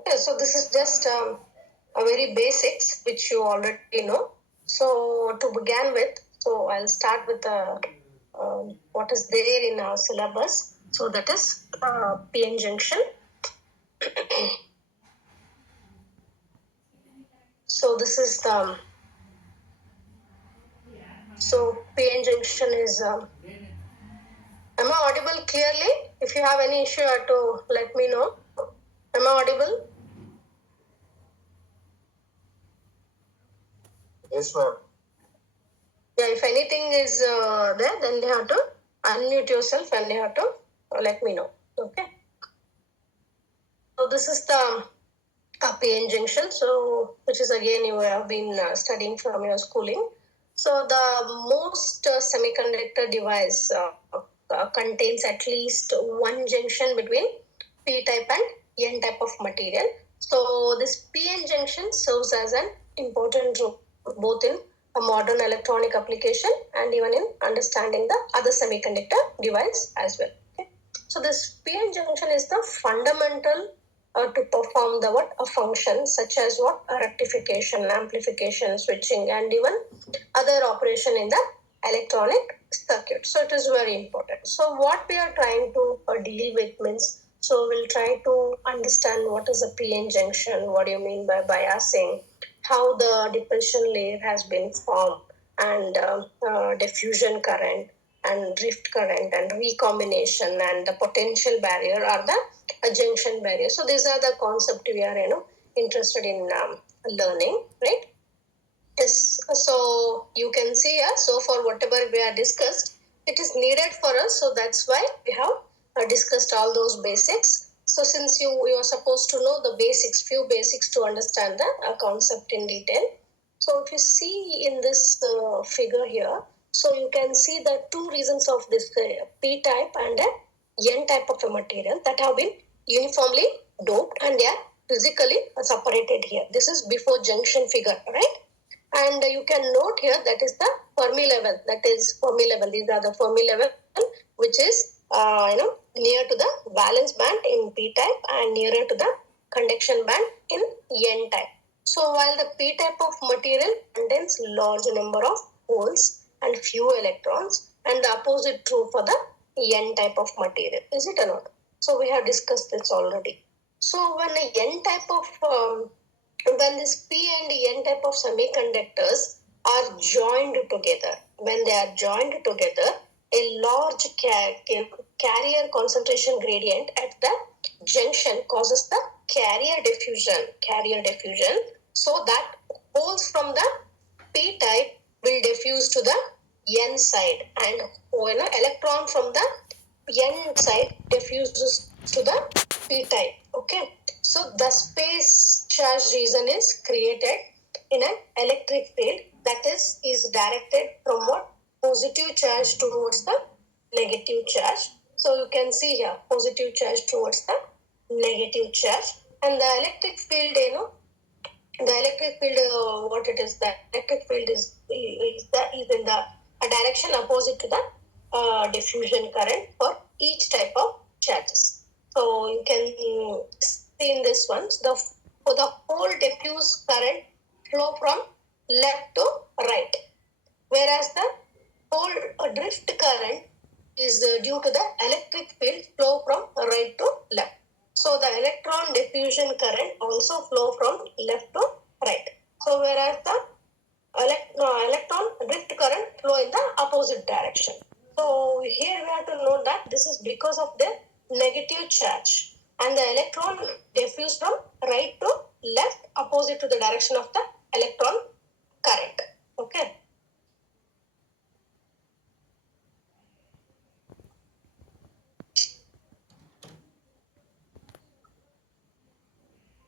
Okay, so this is just a very basics which you already know. So to begin with, so I'll start with what is there in our syllabus. So that is PN junction. So this is the PN junction is. Am I audible clearly? If you have any issue, you have to let me know. Am I audible? Yes, ma'am. Yeah, if anything is there, then you have to unmute yourself and you have to let me know. Okay. So this is the PN junction. So which is again you have been studying from your schooling. So the most semiconductor device contains at least one junction between P type and N type of material. So this PN junction serves as an important role both in a modern electronic application and even in understanding the other semiconductor device as well. Okay. So this PN junction is the fundamental to perform the what a function such as what a rectification, amplification, switching, and even other operation in the electronic circuit. So it is very important. So what we are trying to deal with means, so we'll try to understand what is a PN junction, what do you mean by biasing, how the depletion layer has been formed, and diffusion current and drift current and recombination and the potential barrier are the junction barrier. So these are the concept we are interested in learning, right? Yes, so you can see here, so for whatever we are discussed, it is needed for us. So that's why we have discussed all those basics. So since you are supposed to know the basics, few basics to understand the concept in detail. So if you see in this figure here, so you can see the two reasons of this P type and N type of a material that have been uniformly doped and they are physically separated here. This is before junction figure, right? And you can note here that is the Fermi level. That is Fermi level. These are the Fermi level, which is near to the valence band in P type and nearer to the conduction band in N type. So while the P type of material contains large number of holes and few electrons, and the opposite true for the N type of material. Is it or not? So we have discussed this already. So when a N type of when this P and N type of semiconductors are joined together, when they are joined together, a large carrier concentration gradient at the junction causes the carrier diffusion, so that holes from the P type will diffuse to the N side and electron from the N side diffuses to the P type. Okay. So the space charge region is created in an electric field that is directed from what? Positive charge towards the negative charge. So you can see here positive charge towards the negative charge, and the electric field, the electric field, what it is, the electric field is in the a direction opposite to the diffusion current for each type of charges. So you can see in this one, for the whole diffuse current flow from left to right, whereas the whole drift current is due to the electric field flow from right to left. So the electron diffusion current also flow from left to right. So whereas the electron drift current flow in the opposite direction. So here we have to note that this is because of the negative charge, and the electron diffuse from right to left opposite to the direction of the electron current. Okay.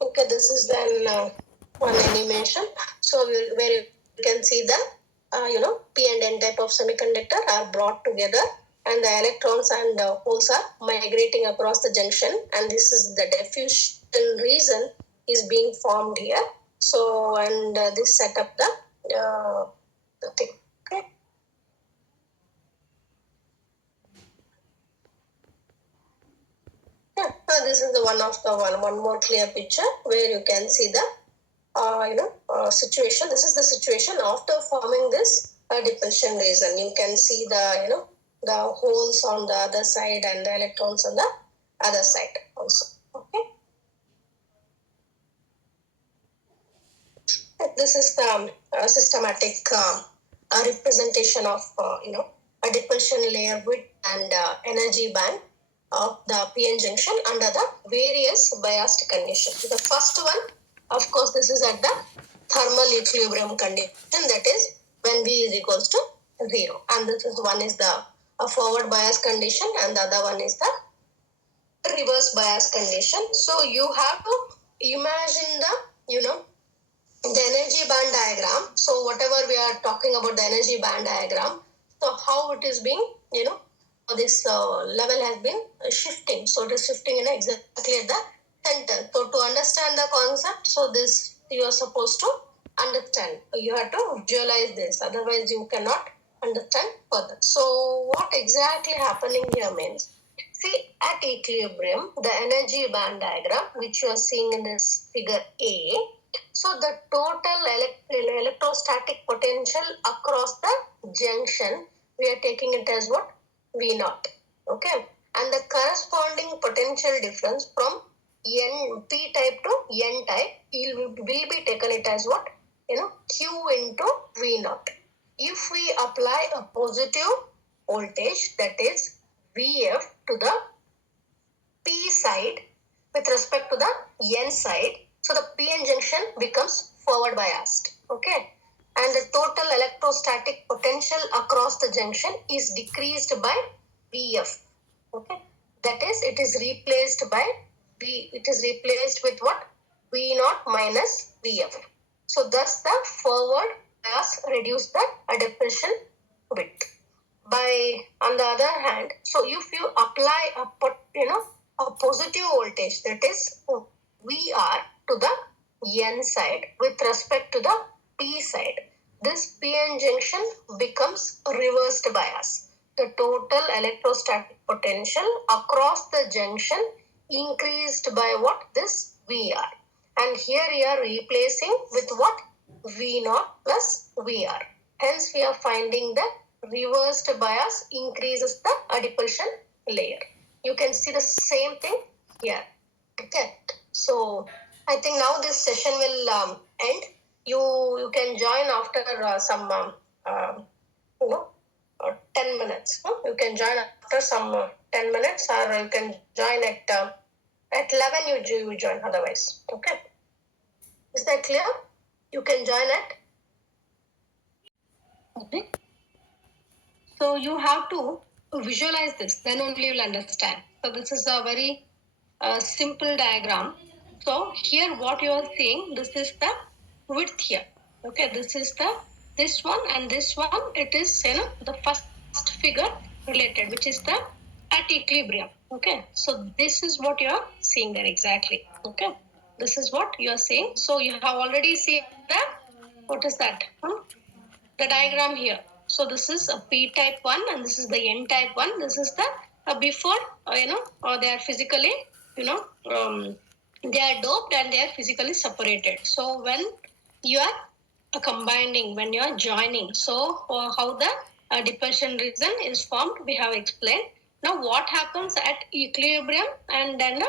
Okay, this is then one animation. So where you can see the P and N type of semiconductor are brought together, and the electrons and holes are migrating across the junction, and this is the diffusion region is being formed here. So and this set up the thing. Okay. Yeah. this is the one more clear picture where you can see the situation. This is the situation after forming this depletion region. You can see the the holes on the other side and the electrons on the other side also. Okay. This is the systematic representation of a depletion layer width and energy band of the PN junction under the various biased conditions. The first one, of course, this is at the thermal equilibrium condition, that is when V is equals to 0. And this is one is the forward bias condition and the other one is the reverse bias condition. So you have to imagine the energy band diagram. So whatever we are talking about the energy band diagram, so how it is being, this level has been shifting. So it is shifting in exactly at the center. So to understand the concept, so this you are supposed to understand. You have to visualize this. Otherwise you cannot understand further. So what exactly happening here means, see at equilibrium, the energy band diagram which you are seeing in this figure A, so the total electrostatic potential across the junction, we are taking it as what? V naught. Okay. And the corresponding potential difference from P type to N type will be taken it as what? Q into V naught. If we apply a positive voltage, that is Vf to the P side with respect to the N side, so the PN junction becomes forward biased. Okay. And the total electrostatic potential across the junction is decreased by Vf. Okay. That is, it is replaced by it is replaced with what? V naught minus Vf. So thus the forward bias reduce the depletion width. By on the other hand, so if you apply a positive voltage, that is VR to the N side with respect to the P side, this PN junction becomes reversed bias. The total electrostatic potential across the junction increased by what? This VR. And here you are replacing with what? V naught plus VR. Hence we are finding that reversed bias increases the depletion layer. You can see the same thing here. Okay. So I think now this session will end. You can join after some 10 minutes. You can join after some 10 minutes, or you can join at 11 you join otherwise. Okay. Is that clear? You can join at. Okay. So you have to visualize this, then only you will understand. So this is a very simple diagram. So here what you are seeing, this is the width here. Okay, this one and this one, it is the first figure related, which is the at equilibrium. Okay, so this is what you are seeing there exactly. Okay, this is what you are seeing. So you have already seen that. What is that? The diagram here. So this is a P type 1 and this is the N type 1. This is the before, they are physically, they are doped and they are physically separated. So when you are combining, when you are joining, so how the depletion region is formed, we have explained. Now what happens at equilibrium and then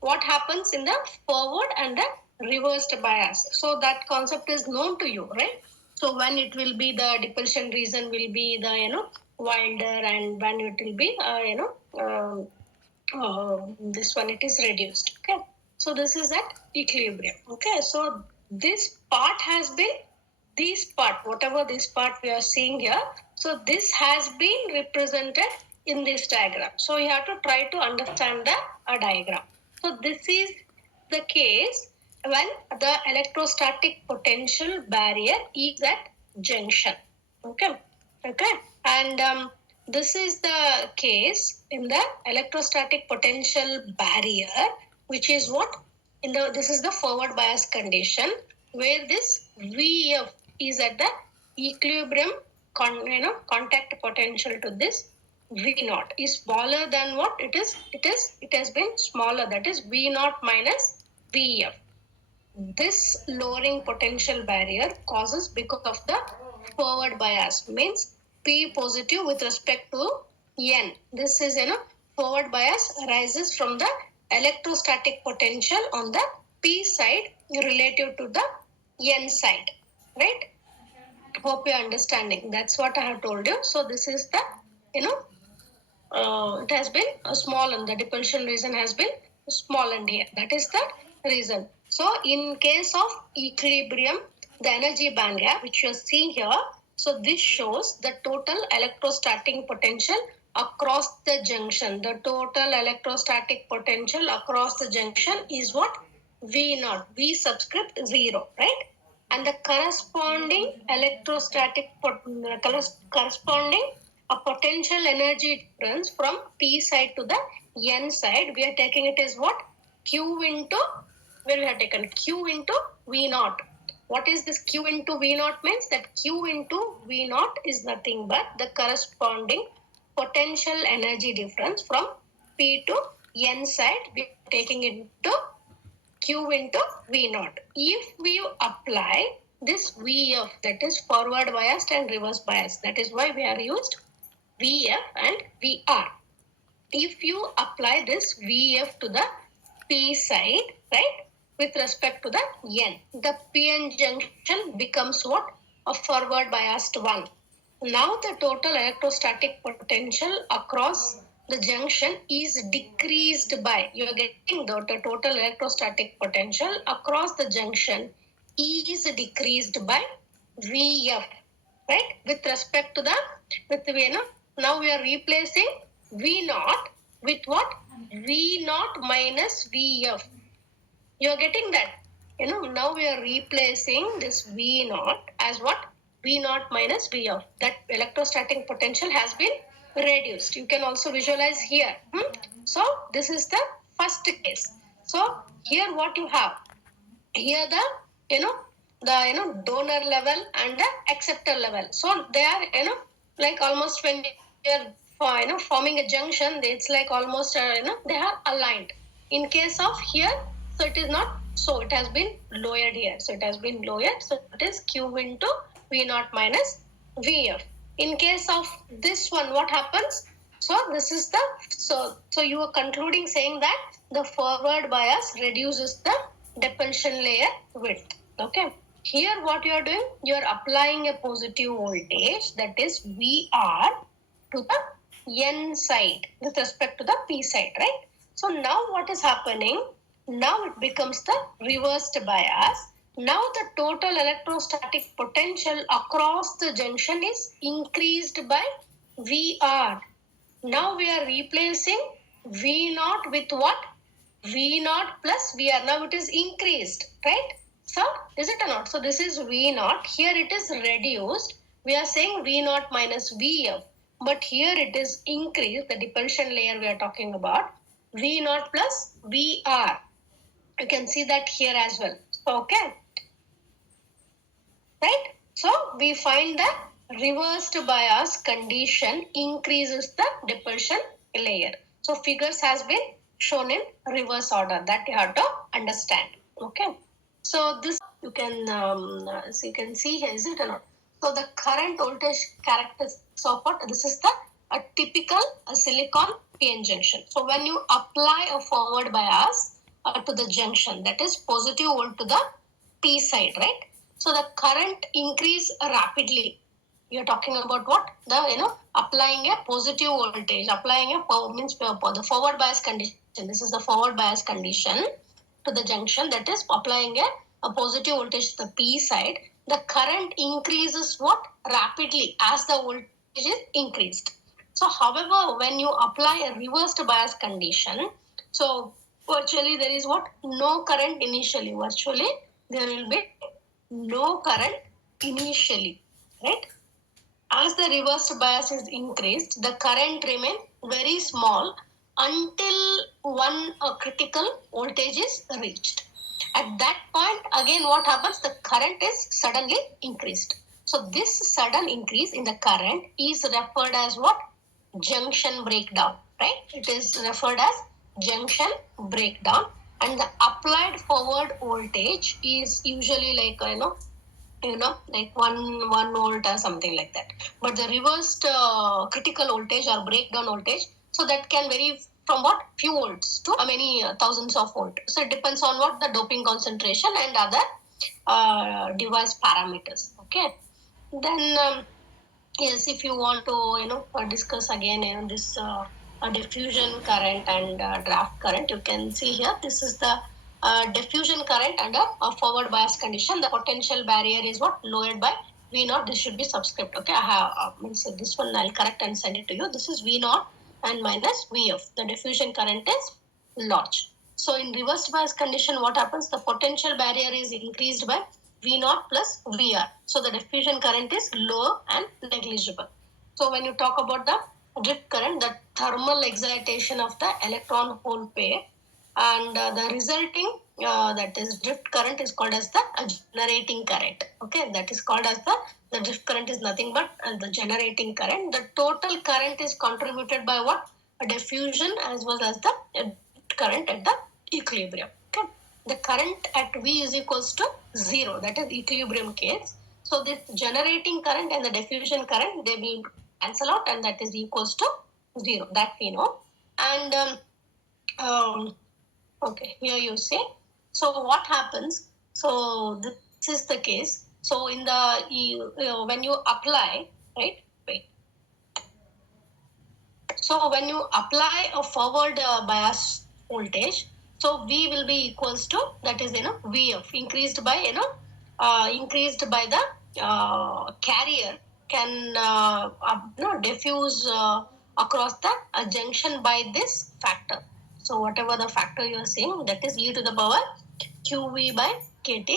what happens in the forward and the reversed bias. So that concept is known to you, right? So when it will be the depletion region will be the wilder, and when it will be this one it is reduced. Okay, so this is at equilibrium. Okay, so this part has been whatever this part we are seeing here, so this has been represented in this diagram. So you have to try to understand the diagram. So this is the case when the electrostatic potential barrier is at junction. Okay. And this is the case in the electrostatic potential barrier, which is what? This is the forward bias condition where this Vf is at the equilibrium contact potential to this V naught is smaller than what it is. It has been smaller, that is V naught minus Vf. This lowering potential barrier causes because of the forward bias, means P positive with respect to N. This is forward bias arises from the electrostatic potential on the P side relative to the N side, right? Hope you're understanding. That's what I have told you. So this is the it has been small and the depletion reason has been small and here. That is the reason. So in case of equilibrium, the energy band gap which you are seeing here, so this shows the total electrostatic potential across the junction. The total electrostatic potential across the junction is what? V naught, V subscript 0, right? And the corresponding electrostatic corresponding a potential energy difference from P side to the N side, we are taking it as what? Q into, where we have taken Q into V naught. What is this Q into V naught means? That Q into V naught is nothing but the corresponding potential energy difference from P to N side. We are taking it into Q into V naught. If we apply this VF, that is forward biased and reverse biased, that is why we are used VF and VR. If you apply this VF to the P side, right, with respect to the N, the PN junction becomes what? A forward biased one. Now the total electrostatic potential across the junction is decreased by, you are getting the total electrostatic potential across the junction is decreased by VF, right? With respect to the, now we are replacing V naught with what? V naught minus VF. You are getting that? Now we are replacing this V naught as what? V naught minus Vf. That electrostatic potential has been reduced. You can also visualize here. So this is the first case. So here what you have? Here the donor level and the acceptor level. So they are like almost when you are forming a junction, it's like almost they are aligned. In case of here, so it is not, so it has been lowered here. So it has been lowered. So it is Q into V naught minus Vf. In case of this one, what happens? So this is the, so you are concluding saying that the forward bias reduces the depletion layer width. Okay. Here what you are doing, you are applying a positive voltage, that is VR, to the N side with respect to the P side, right? So now what is happening? Now it becomes the reversed bias. Now the total electrostatic potential across the junction is increased by VR. Now we are replacing V naught with what? V naught plus VR. Now it is increased, right? So is it or not? So this is V naught. Here it is reduced. We are saying V naught minus VF. But here it is increased. The depletion layer we are talking about. V naught plus VR. You can see that here as well. Okay. Right? So we find that reversed bias condition increases the depletion layer. So figures has been shown in reverse order, that you have to understand. Okay. So this you can so you can see here, is it or not? So the current voltage characteristics of what? This is the a typical silicon PN junction. So when you apply a forward bias to the junction, that is positive volt to the P side, right? So the current increase rapidly. You're talking about what? The applying a positive voltage, applying a the forward bias condition. This is the forward bias condition to the junction, that is applying a positive voltage to the P side. The current increases what? Rapidly as the voltage is increased. So however, when you apply a reversed bias condition, so virtually there is what? No current initially. Virtually there will be no current initially, right? As the reverse bias is increased, the current remains very small until one critical voltage is reached. At that point, again what happens? The current is suddenly increased. So this sudden increase in the current is referred as what? junction breakdown, right? It is referred as junction breakdown, and the applied forward voltage is usually like like one volt or something like that. But the reversed critical voltage or breakdown voltage, so that can vary from what few volts to many thousands of volts. So it depends on what the doping concentration and other device parameters. Okay, then yes, if you want to discuss again this diffusion current and draft current, you can see here this is the diffusion current under a forward bias condition. The potential barrier is what lowered by V naught. This should be subscript. Okay, I have means this one I'll correct and send it to you. This is V naught and minus Vf. The diffusion current is large. So in reversed bias condition, what happens? The potential barrier is increased by V naught plus VR. So the diffusion current is low and negligible. So when you talk about the drift current, the thermal excitation of the electron hole pair, and the resulting that is drift current is called as the generating current. Okay, that is called as the drift current is nothing but the generating current. The total current is contributed by what? A diffusion as well as the current at the equilibrium. Okay, the current at V is equals to 0, that is equilibrium case. So this generating current and the diffusion current, they will cancel out, and that is equals to 0, that we know. And okay, here you see. So what happens? So this is the case. So in the when you apply, right? Wait. So when you apply a forward bias voltage, so V will be equals to, that is Vf increased by increased by the carrier can diffuse across the junction by this factor. So whatever the factor you are saying, that is e to the power qv by kt.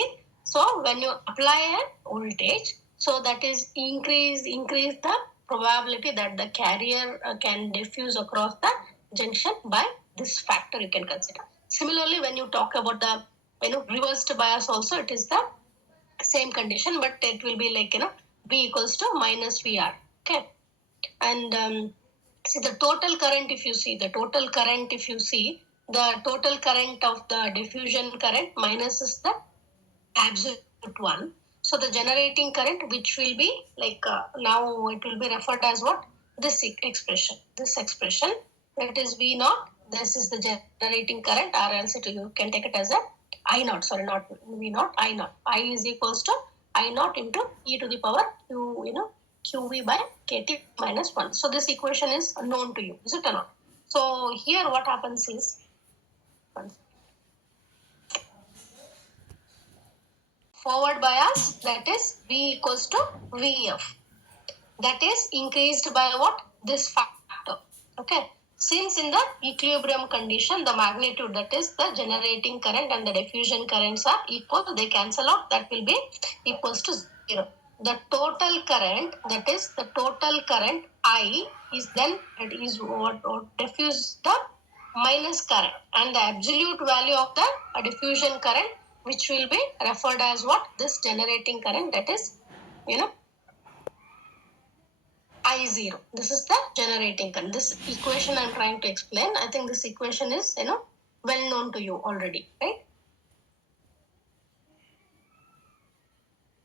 So when you apply a voltage, so that is increase the probability that the carrier can diffuse across the junction by this factor you can consider. Similarly, when you talk about the reversed bias also, it is the same condition, but it will be like V equals to minus VR. Okay, and see the total current. If you see the total current, the total current of the diffusion current minus is the absolute one. So the generating current, which will be like now it will be referred as what? This expression. This expression, that is V naught. This is the generating current, or else you can take it as a I naught. Sorry, not V naught. I naught. I is equals to I naught into e to the power qv by kt minus 1. So this equation is known to you, is it or not? So here what happens is, forward bias, that is V equals to Vf. That is increased by what? This factor. Okay. Since in the equilibrium condition, the magnitude, that is the generating current and the diffusion currents are equal, they cancel out, that will be equals to 0. The total current, that is the total current I is then, it is what diffuse the minus current, and the absolute value of the diffusion current, which will be referred as what? This generating current, that is I0. This is the generating current. This equation I'm trying to explain. I think this equation is well known to you already, right?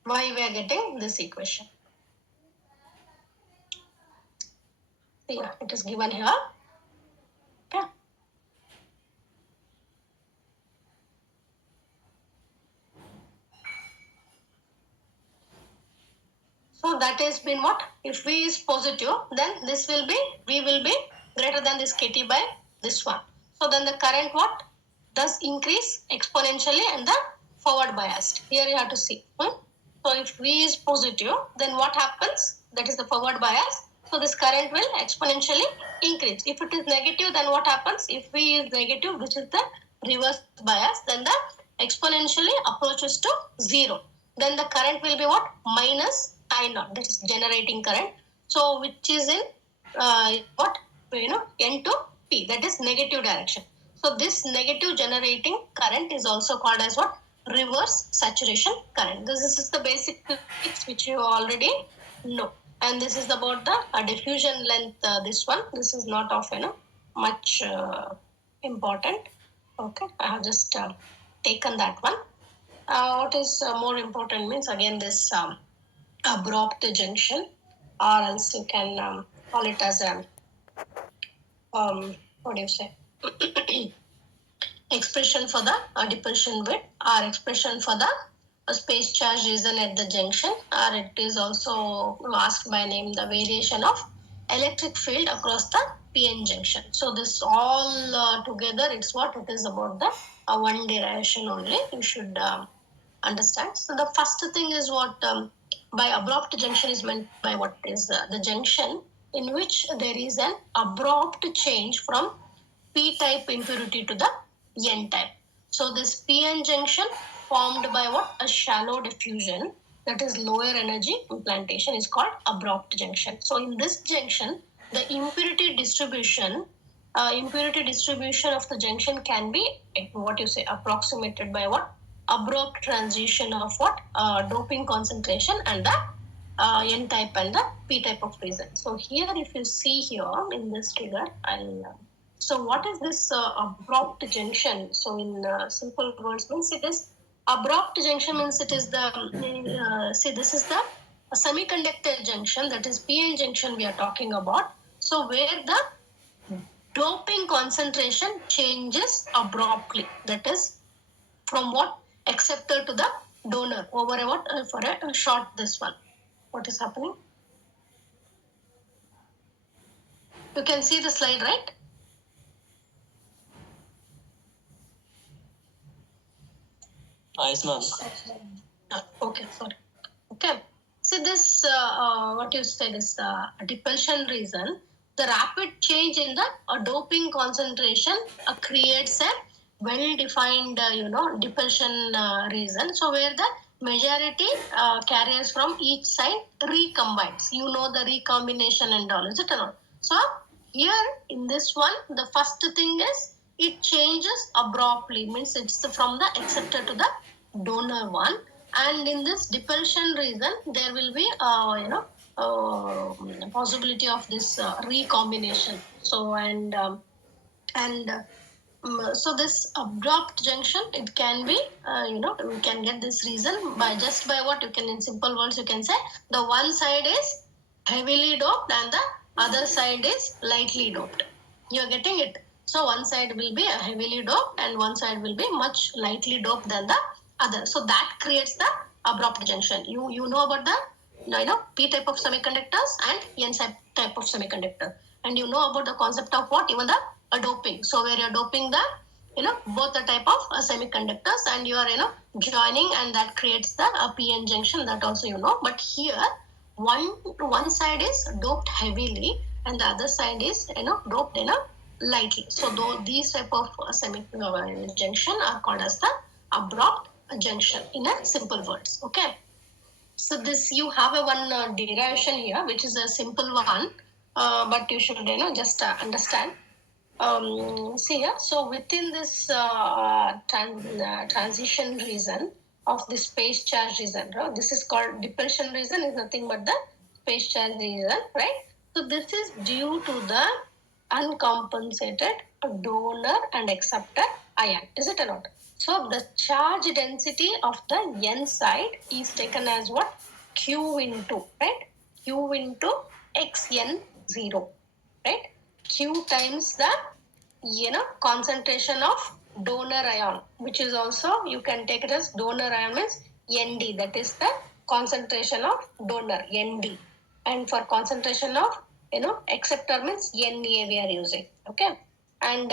Why we are getting this equation? See, it is given here. Okay. So that has been what? If V is positive, then this will be, V will be greater than this KT by this one. So then the current what? Does increase exponentially and the forward biased. Here you have to see. So if V is positive, then what happens? That is the forward bias. So this current will exponentially increase. If it is negative, then what happens? If V is negative, which is the reverse bias, then the exponentially approaches to 0. Then the current will be what? Minus I naught. That is generating current. So which is in what? N to P. That is negative direction. So this negative generating current is also called as what? Reverse saturation current. This is the basic physics which you already know. And this is about the diffusion length. This one, this is not of much important. Okay, I have just taken that one. What is more important means again this abrupt junction, or else you can call it as a what do you say? Expression for the depletion width, or expression for the space charge region at the junction, or it is also asked by name the variation of electric field across the PN junction. So this all together, it's what it is about the one derivation only. You should understand. So the first thing is what by abrupt junction is meant by what is the junction in which there is an abrupt change from P-type impurity to the N-type. So this PN junction formed by what? A shallow diffusion, that is lower energy implantation, is called abrupt junction. So in this junction, the impurity distribution of the junction can be what you say approximated by what? Abrupt transition of what? Doping concentration and the N-type and the P-type of resin. So here, if you see here in this figure, so what is this abrupt junction? So in simple words means it is abrupt junction means it is the see this is the semiconductor junction, that is PN junction we are talking about. So where the doping concentration changes abruptly, that is from what acceptor to the donor over a what for a short this one. What is happening? You can see the slide, right? Yes, ma'am. Okay, sorry. Okay. See this, what you said is depletion reason. The rapid change in the doping concentration creates a well-defined, depletion reason. So where the majority carriers from each side recombines. You know the recombination and all, is it or not? So here in this one, the first thing is it changes abruptly, means it's from the acceptor to the donor one. And in this depletion reason, there will be possibility of this recombination. So so this abrupt junction, it can be we can get this reason by just by what you can, in simple words you can say, the one side is heavily doped and the other side is lightly doped. You're getting it? So one side will be heavily doped and one side will be much lightly doped than the other. So that creates the abrupt junction. You know about the P type of semiconductors and N type of semiconductor, and you know about the concept of what, even the doping. So where you're doping the both the type of semiconductors, and you are joining, and that creates the PN junction, that also you know. But here one side is doped heavily and the other side is doped lightly. So these type of junction are called as the abrupt junction in a simple words. Okay. So this you have a one derivation here, which is a simple one, but you should just understand. See here. So within this transition reason of the space charge reason, right? This is called depletion reason. Is nothing but the space charge reason, right? So this is due to the uncompensated donor and acceptor ion. Is it or not? So the charge density of the N side is taken as what? Q into, right? Q into XN0, right? Q times the concentration of donor ion, which is also you can take it as donor ion means ND, that is the concentration of donor ND, and for concentration of acceptor means Na we are using. Okay. And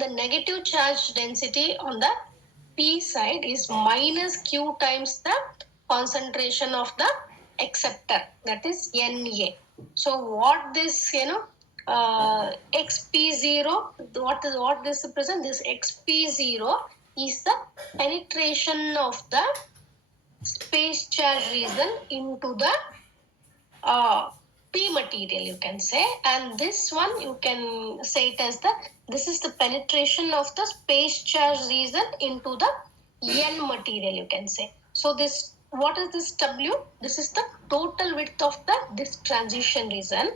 the negative charge density on the P side is minus Q times the concentration of the acceptor, that is Na. So what this XP0, what this represent? This XP0 is the penetration of the space charge region into the P material, you can say. And this one you can say it as this is the penetration of the space charge region into the N material, you can say. So this what is this W? This is the total width of this transition region,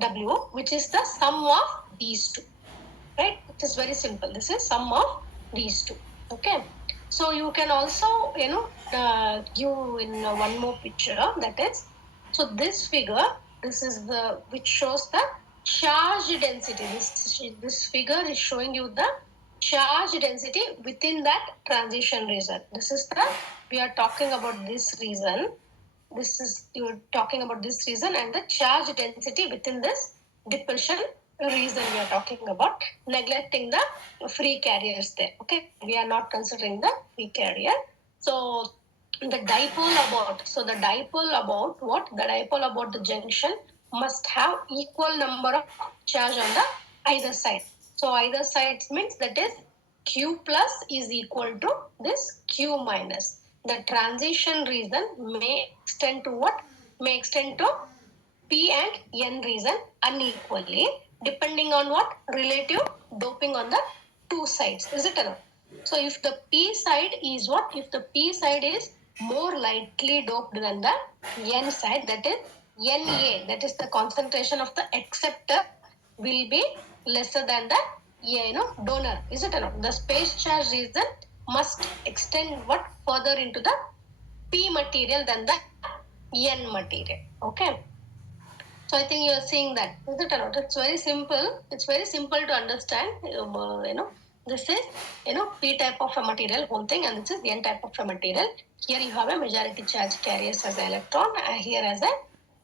W, which is the sum of these two, right? It is very simple. This is sum of these two, okay? So you can also, give in one more picture, that is, so this figure, this is the, which shows the charge density. This figure is showing you the charge density within that transition region. This is the, we are talking about this region. This is, you're talking about this region and the charge density within this depletion region we are talking about, neglecting the free carriers there. Okay, we are not considering the free carrier. So the dipole about, so the dipole about what? The dipole about the junction must have equal number of charge on the either side. So either side means that is Q plus is equal to this Q minus. The transition region may extend to what? May extend to P and N region unequally, depending on what? Relative doping on the two sides. Is it or not? So if the P side is what? If the P side is more lightly doped than the N side, that is Na, that is the concentration of the acceptor will be lesser than the donor. Is it or not? The space charge region must extend what? Further into the P material than the N material. Okay. So I think you are seeing that. Is it or not? It's very simple. It's very simple to understand. This is P type of a material, whole thing, and this is N type of a material. Here you have a majority charge carriers as an electron, and here as a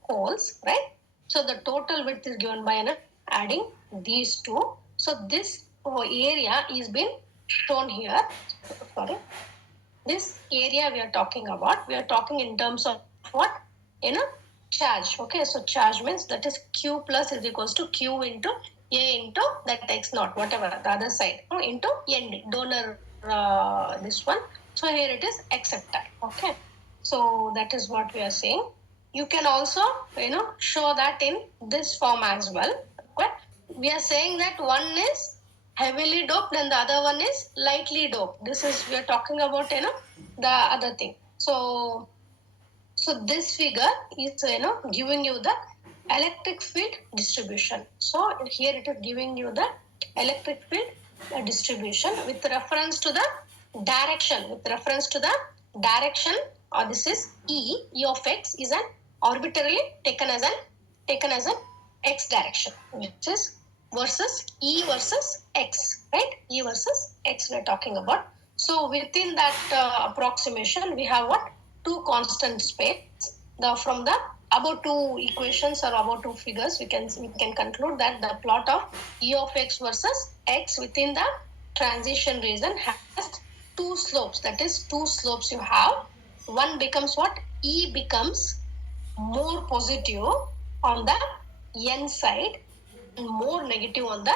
holes, right? So the total width is given by adding these two. So this area is being shown here. Sorry. This area we are talking about, we are talking in terms of what? Charge. Okay, so charge means that is Q plus is equals to Q into A into that X naught, whatever, the other side, into ND, donor, this one. So here it is acceptor. Okay, so that is what we are saying. You can also, show that in this form as well. Okay, we are saying that one is heavily doped and the other one is lightly doped. This is, we are talking about, the other thing. So this figure is, giving you the electric field distribution. So here it is giving you the electric field distribution with reference to the direction. With reference to the direction, or this is E of X is an arbitrarily taken as an X direction, which is versus E versus X, right? E versus X we are talking about. So within that approximation, we have what? Two constant space. From the above two equations or above two figures, we can conclude that the plot of E of X versus X within the transition region has two slopes. That is, two slopes you have. One becomes what? E becomes more positive on the N side and more negative on the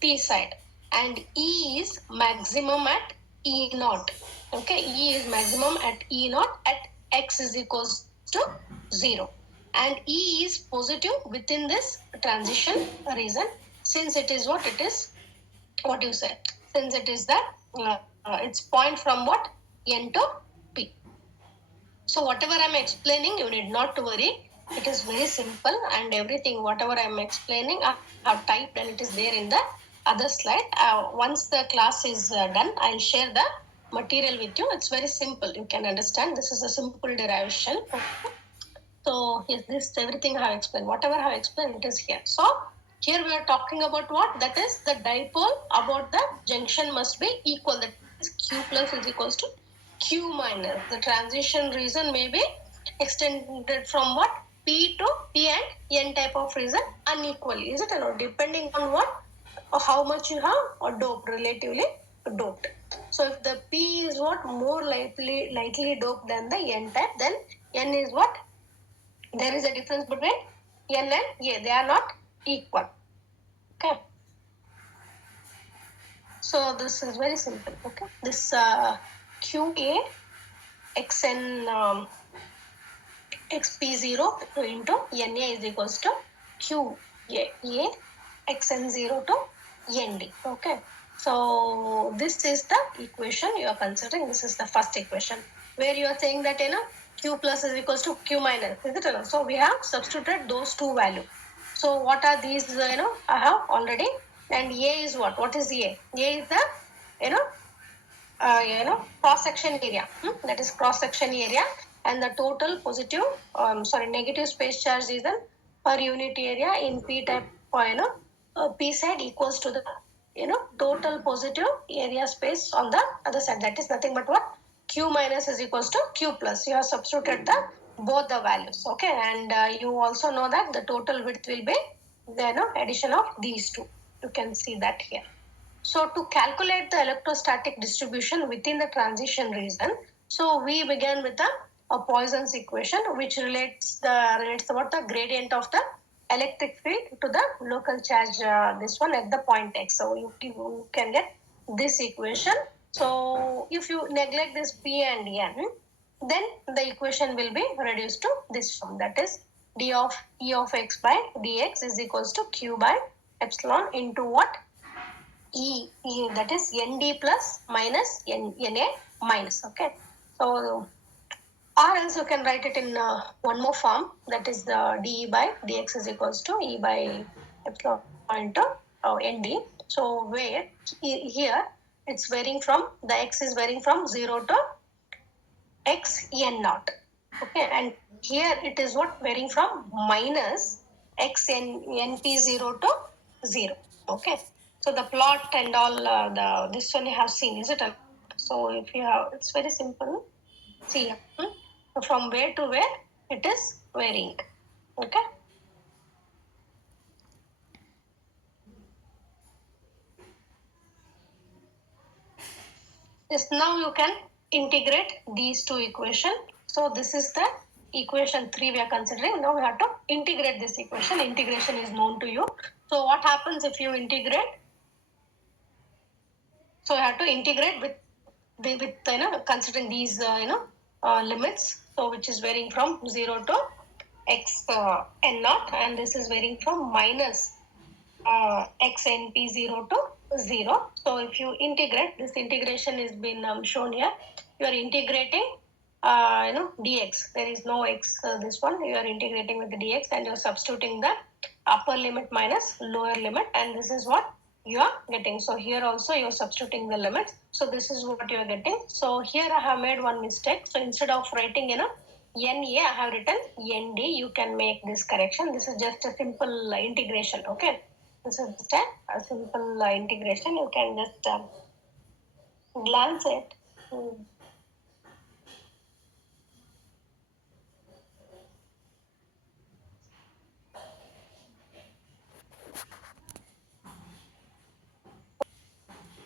P side. And E is maximum at E naught. Okay, E is maximum at E naught at X is equals to 0. And E is positive within this transition region, since it is what it is, what you say, since it is that it's point from what? N to P. So whatever I'm explaining, you need not to worry. It is very simple, and everything, whatever I'm explaining, I have typed and it is there in the other slide. Once the class is done, I'll share the material with you. It's very simple. You can understand. This is a simple derivation. So yes, this everything I have explained. Whatever I have explained, it is here. So here we are talking about what? That is the dipole about the junction must be equal. That is Q plus is equals to Q minus. The transition region may be extended from what? P to P and N type of region unequally. Is it or not? Depending on what? Or how much you have or doped, relatively doped. So if the P is what? More lightly doped than the N type, then N is what? There is a difference between N and A. They are not equal. Okay. So this is very simple. Okay. This QA XN XP0 into NA is equals to QA XN0 to ND. Okay. So this is the equation you are considering. This is the first equation where you are saying that Q plus is equals to Q minus, is it? So we have substituted those two values. So what are these? I have already. And A is what? What is A? A is the cross section area. That is cross section area, and the total positive, negative space charge is the per unit area in P type. P side equals to the total positive area space on the other side. That is nothing but what? Q minus is equals to Q plus. You have substituted the both the values. Okay, and you also know that the total width will be the addition of these two. You can see that here. So to calculate the electrostatic distribution within the transition region, so we began with a Poisson's equation, which relates about the gradient of the electric field to the local charge. This one at the point x. So you can get this equation. So if you neglect this P and N, then the equation will be reduced to this form. That is d of E of x by dx is equals to Q by epsilon into what? E, that is ND plus minus NA minus. Okay. So, or else you can write it in one more form, that is the dE by dx is equals to E by epsilon into ND. So, where here it's varying from, the x is varying from 0 to x n naught. Okay. And here it is what? Varying from minus x np 0 to 0. Okay. So the plot and all this one you have seen, is it? So if you have, it's very simple. See, so from where to where it is varying. Okay. Yes, now you can integrate these two equations. So this is the equation 3 we are considering. Now we have to integrate this equation. Integration is known to you. So what happens if you integrate? So you have to integrate with considering these limits. So which is varying from 0 to x n naught, and this is varying from minus x np 0 to 0. So if you integrate, this integration is been shown here. You are integrating dx. There is no x, this one. You are integrating with the dx, and you are substituting the upper limit minus lower limit, and this is what you are getting. So here also you are substituting the limits. So this is what you are getting. So here I have made one mistake. So instead of writing NA, I have written ND. You can make this correction. This is just a simple integration. Okay. This is just a simple integration. You can just glance it.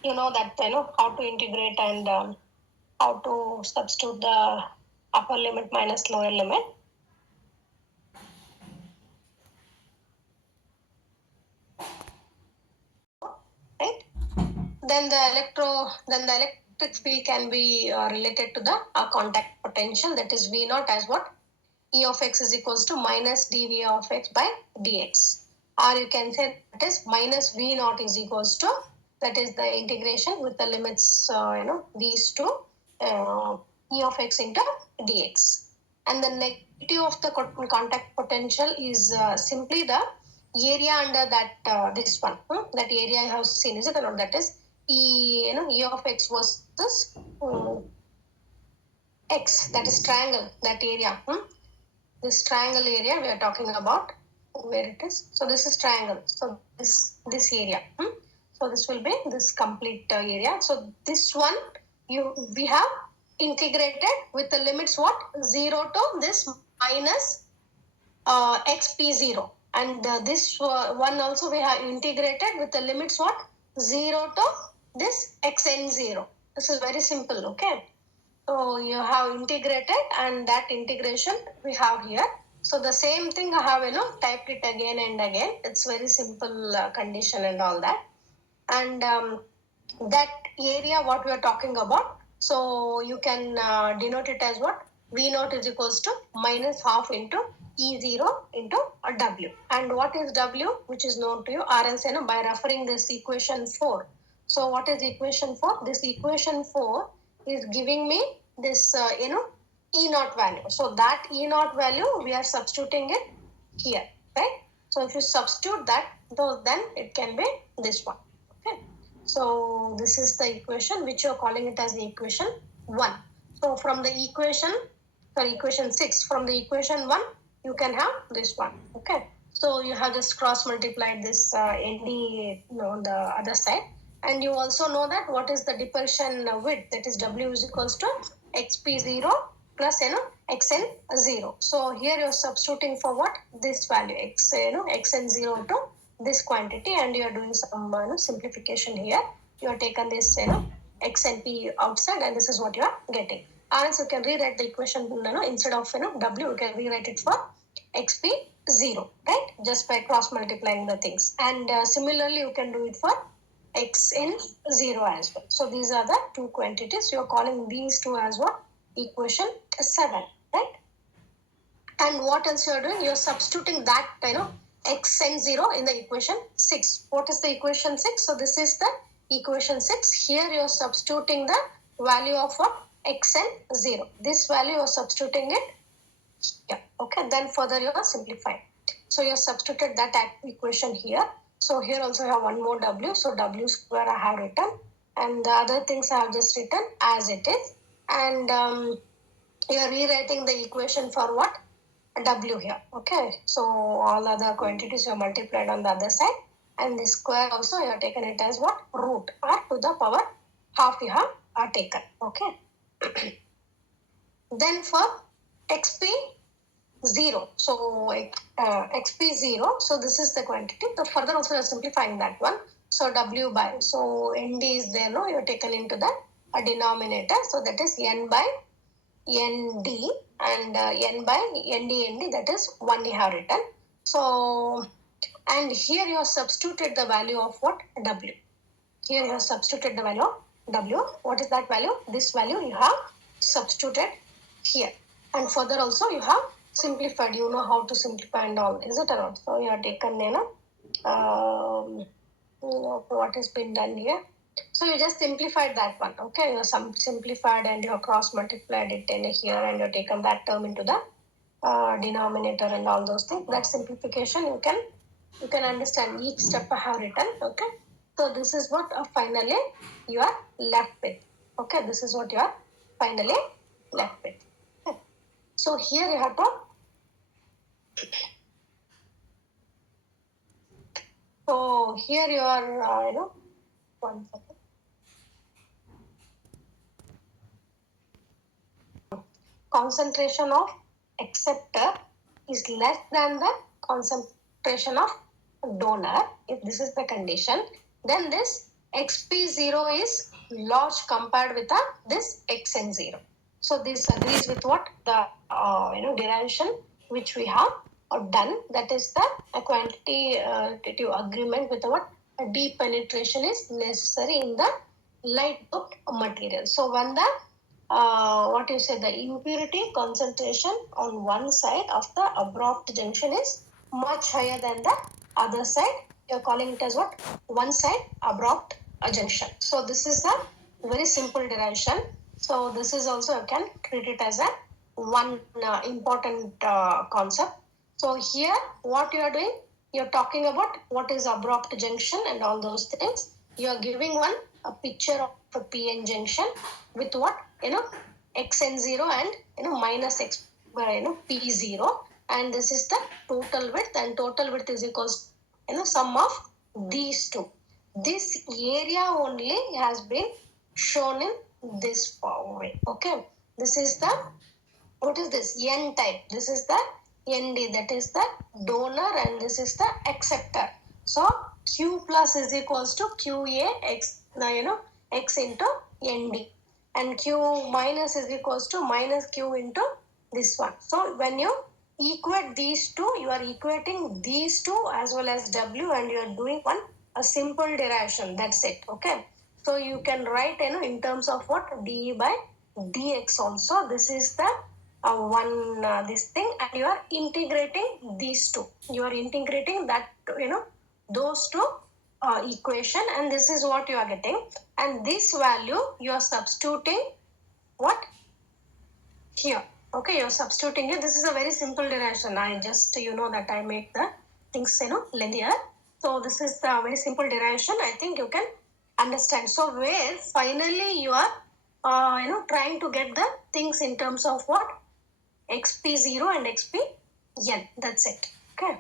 You know that how to integrate and how to substitute the upper limit minus lower limit. Right? Then the electric field can be related to the contact potential, that is V naught, as what? E of x is equals to minus dV of x by dx. Or you can say that is minus V naught is equals to, that is the integration with the limits, these two, E of x into dx. And the negative of the contact potential is simply the area under that, this one, that area I have seen, is it or not? That is E of x versus x, that is triangle, that area. This triangle area we are talking about, where it is. So this is triangle. So this area. So this will be this complete area. So this one we have integrated with the limits what? 0 to this minus xp0, and this one also we have integrated with the limits what? 0 to this xn0. This is very simple. Okay. So you have integrated, and that integration we have here. So the same thing I have typed it again and again. It's very simple condition and all that. And that area what we are talking about, so you can denote it as what? V naught is equals to minus half into E0 into a W. And what is W, which is known to you, RNC, by referring this equation 4. So what is equation 4? This equation 4 is giving me this, E naught value. So that E naught value, we are substituting it here, right? So if you substitute that, then it can be this one. Okay. So this is the equation which you are calling it as the equation 1. So from the equation 6, from the equation 1, you can have this one. Okay. So you have just cross multiplied this ND on the other side. And you also know that what is the depletion width, that is W is equals to XP0 plus xn0. So here you're substituting for what? This value xn0 to this quantity, and you're doing some simplification here. You have taken this xnp outside, and this is what you are getting. Or else you can rewrite the equation instead of w, you can rewrite it for xp0, right? Just by cross multiplying the things. And similarly you can do it for xn0 as well. So these are the two quantities. You're calling these two as what? Equation 7, right? And what else you're doing? You're substituting that xn0 in the equation 6. What is the equation 6? So this is the equation 6. Here you're substituting the value of what? xn0. This value you're substituting it here. Okay, then further you are simplifying. So you substituted that equation here. So here also you have one more w. So w square I have written, and the other things I have just written as it is. And you are rewriting the equation for what? W here. Okay, so all other quantities you have multiplied on the other side, and the square also you have taken it as what? Root, or to the power half you have taken. Okay. Then for xp0, so xp0, so this is the quantity. So further also you are simplifying that one. So w by, so nd is there, no, you are taken into the denominator. So that is n by nd, and n by nd, that is 1 you have written. So, and here you have substituted the value of what? W. Here you have substituted the value of W. What is that value? This value you have substituted here. And further also you have simplified. You know how to simplify and all, is it or not? So you have taken what has been done here. So you just simplified that one. Okay, you have simplified and you have cross multiplied it in here, and you have taken that term into the denominator and all those things. That simplification you can understand each step I have written. Okay, so this is what finally you are left with. Okay, this is what you are finally left with. Okay. So here you have to so here you are one second. Concentration of acceptor is less than the concentration of donor. If this is the condition, then this xp0 is large compared with this xn0. So this agrees with what the derivation which we have done. That is the quantitative agreement with what deep penetration is necessary in the light book material. So when the the impurity concentration on one side of the abrupt junction is much higher than the other side, you're calling it as what? One side abrupt junction. So this is a very simple derivation. So this is also, you can treat it as a one important concept. So here what you are doing, you're talking about what is abrupt junction and all those things. You are giving a picture of a PN junction with what? xn0 and minus x p0, and this is the total width, and total width is equals sum of these two. This area only has been shown in this way. Okay, this is the, what is this? N type. This is the ND, that is the donor, and this is the acceptor. So Q plus is equals to QA x, x into ND, and Q minus is equals to minus Q into this one. So when you equate these two, you are equating these two as well as W, and you are doing a simple derivation. That's it. Okay. So you can write in terms of what? dE by dx also. This is the this thing, and you are integrating these two. You are integrating that those two equation, and this is what you are getting. And this value you are substituting what? Here. Okay, you're substituting it. This is a very simple derivation. I just, that I make the things, linear. So this is the very simple derivation. I think you can understand. So where finally you are, trying to get the things in terms of what? XP0 and XPN. That's it. Okay.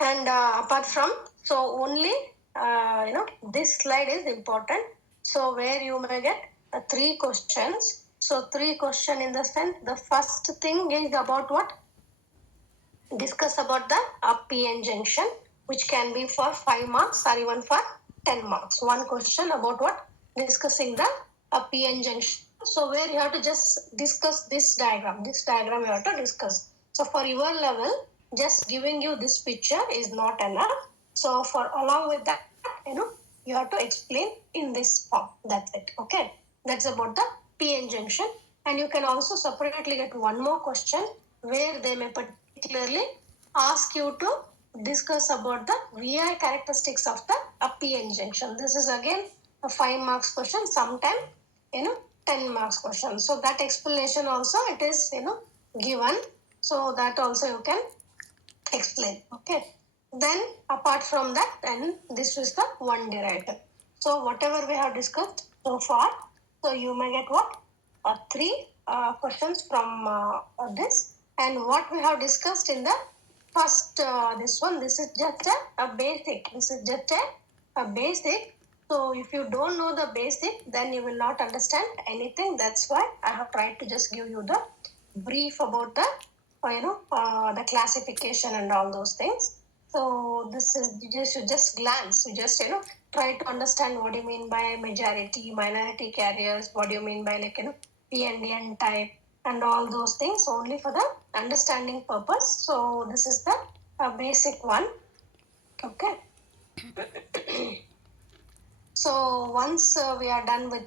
And apart from, so only, this slide is important. So where you may get 3 questions. So 3 question in the sense, the first thing is about what? Discuss about the PN junction, which can be for 5 marks or even for 10 marks. One question about what? Discussing the PN junction. So where you have to just discuss this diagram. This diagram you have to discuss. So for your level, just giving you this picture is not enough. So for along with that, you have to explain in this form. That's it. Okay. That's about the PN junction. And you can also separately get one more question where they may particularly ask you to discuss about the VI characteristics of the PN junction. This is again a 5 marks question, sometime 10 marks question. So that explanation also it is given. So that also you can explain. Okay. Then apart from that, then this is the one derivative. So whatever we have discussed so far, so you may get what? 3 questions from this. And what we have discussed in the first, this one, this is just a basic. This is just a basic. So if you don't know the basic, then you will not understand anything. That's why I have tried to just give you the brief about the the classification and all those things. So this is you should just glance. You just try to understand what do you mean by majority, minority carriers. What do you mean by P and N type and all those things only for the understanding purpose. So this is the basic one. Okay. So once we are done with